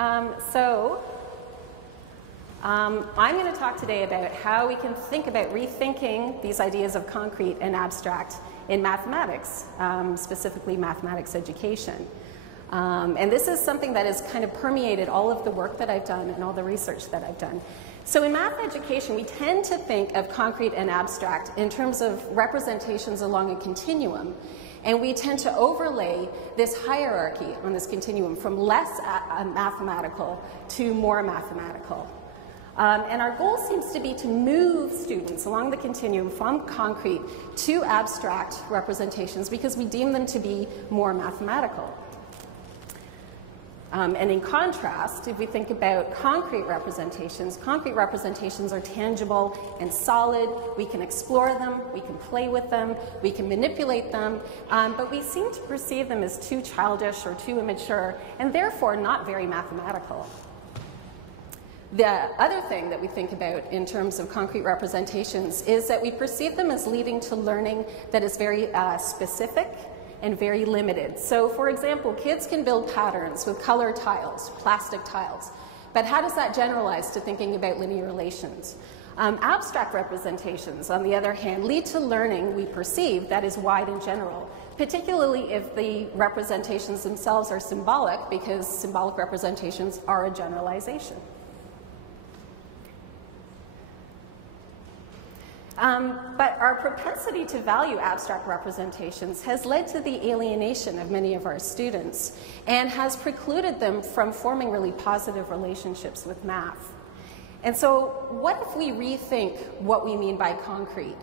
I'm going to talk today about how we can think about rethinking these ideas of concrete and abstract in mathematics, specifically mathematics education. And this is something that has kind of permeated all of the work that I've done and all the research that I've done. So in math education, we tend to think of concrete and abstract in terms of representations along a continuum. And we tend to overlay this hierarchy on this continuum from less mathematical to more mathematical. And our goal seems to be to move students along the continuum from concrete to abstract representations because we deem them to be more mathematical. And in contrast, if we think about concrete representations are tangible and solid. We can explore them, we can play with them, we can manipulate them, but we seem to perceive them as too childish or too immature, and therefore not very mathematical. The other thing that we think about in terms of concrete representations is that we perceive them as leading to learning that is very specific and very limited. So for example, kids can build patterns with color tiles, plastic tiles, but how does that generalize to thinking about linear relations? Abstract representations, on the other hand, lead to learning we perceive that is wide and general, particularly if the representations themselves are symbolic, because symbolic representations are a generalization. But our propensity to value abstract representations has led to the alienation of many of our students and has precluded them from forming really positive relationships with math. And so what if we rethink what we mean by concrete?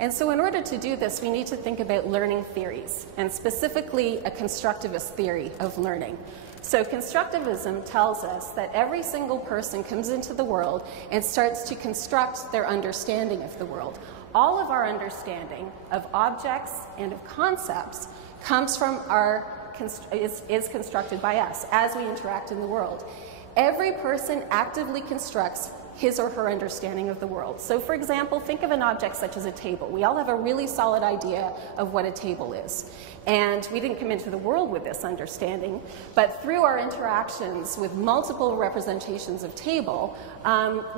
And so in order to do this, we need to think about learning theories, and specifically a constructivist theory of learning. So constructivism tells us that every single person comes into the world and starts to construct their understanding of the world. All of our understanding of objects and of concepts comes from is constructed by us as we interact in the world. Every person actively constructs his or her understanding of the world. So for example, think of an object such as a table. We all have a really solid idea of what a table is. And we didn't come into the world with this understanding, but through our interactions with multiple representations of table,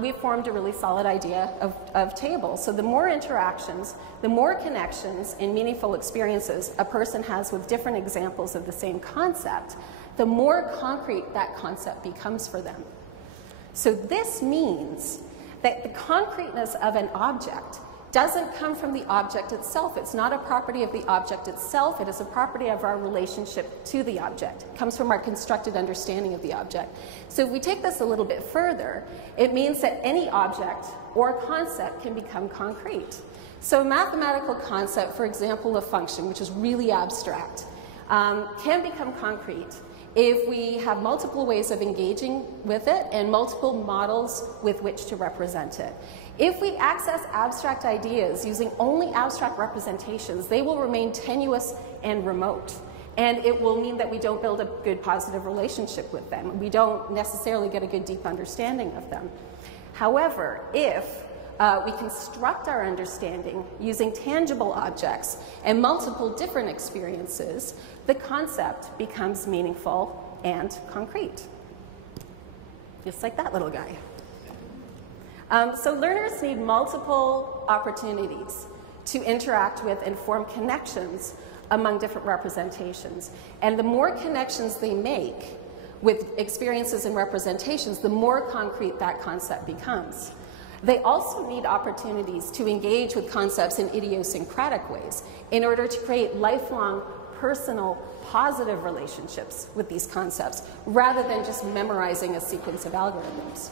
we formed a really solid idea of table. So the more interactions, the more connections and meaningful experiences a person has with different examples of the same concept, the more concrete that concept becomes for them. So this means that the concreteness of an object doesn't come from the object itself. It's not a property of the object itself. It is a property of our relationship to the object. It comes from our constructed understanding of the object. So if we take this a little bit further, it means that any object or concept can become concrete. So a mathematical concept, for example, a function, which is really abstract, can become concrete if we have multiple ways of engaging with it and multiple models with which to represent it. If we access abstract ideas using only abstract representations, they will remain tenuous and remote. And it will mean that we don't build a good positive relationship with them. We don't necessarily get a good deep understanding of them. However, if we construct our understanding using tangible objects and multiple different experiences, the concept becomes meaningful and concrete. Just like that little guy. So learners need multiple opportunities to interact with and form connections among different representations. And the more connections they make with experiences and representations, the more concrete that concept becomes. They also need opportunities to engage with concepts in idiosyncratic ways in order to create lifelong, personal, positive relationships with these concepts, rather than just memorizing a sequence of algorithms.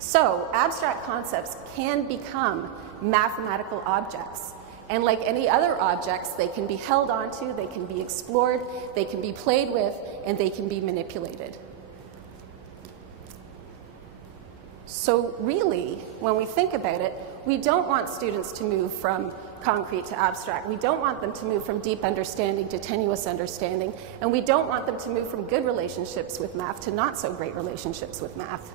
So, abstract concepts can become mathematical objects. And like any other objects, they can be held onto, they can be explored, they can be played with, and they can be manipulated. So really, when we think about it, we don't want students to move from concrete to abstract. We don't want them to move from deep understanding to tenuous understanding, and we don't want them to move from good relationships with math to not so great relationships with math.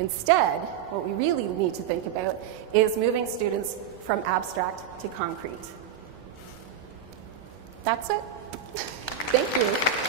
Instead, what we really need to think about is moving students from abstract to concrete. That's it. Thank you.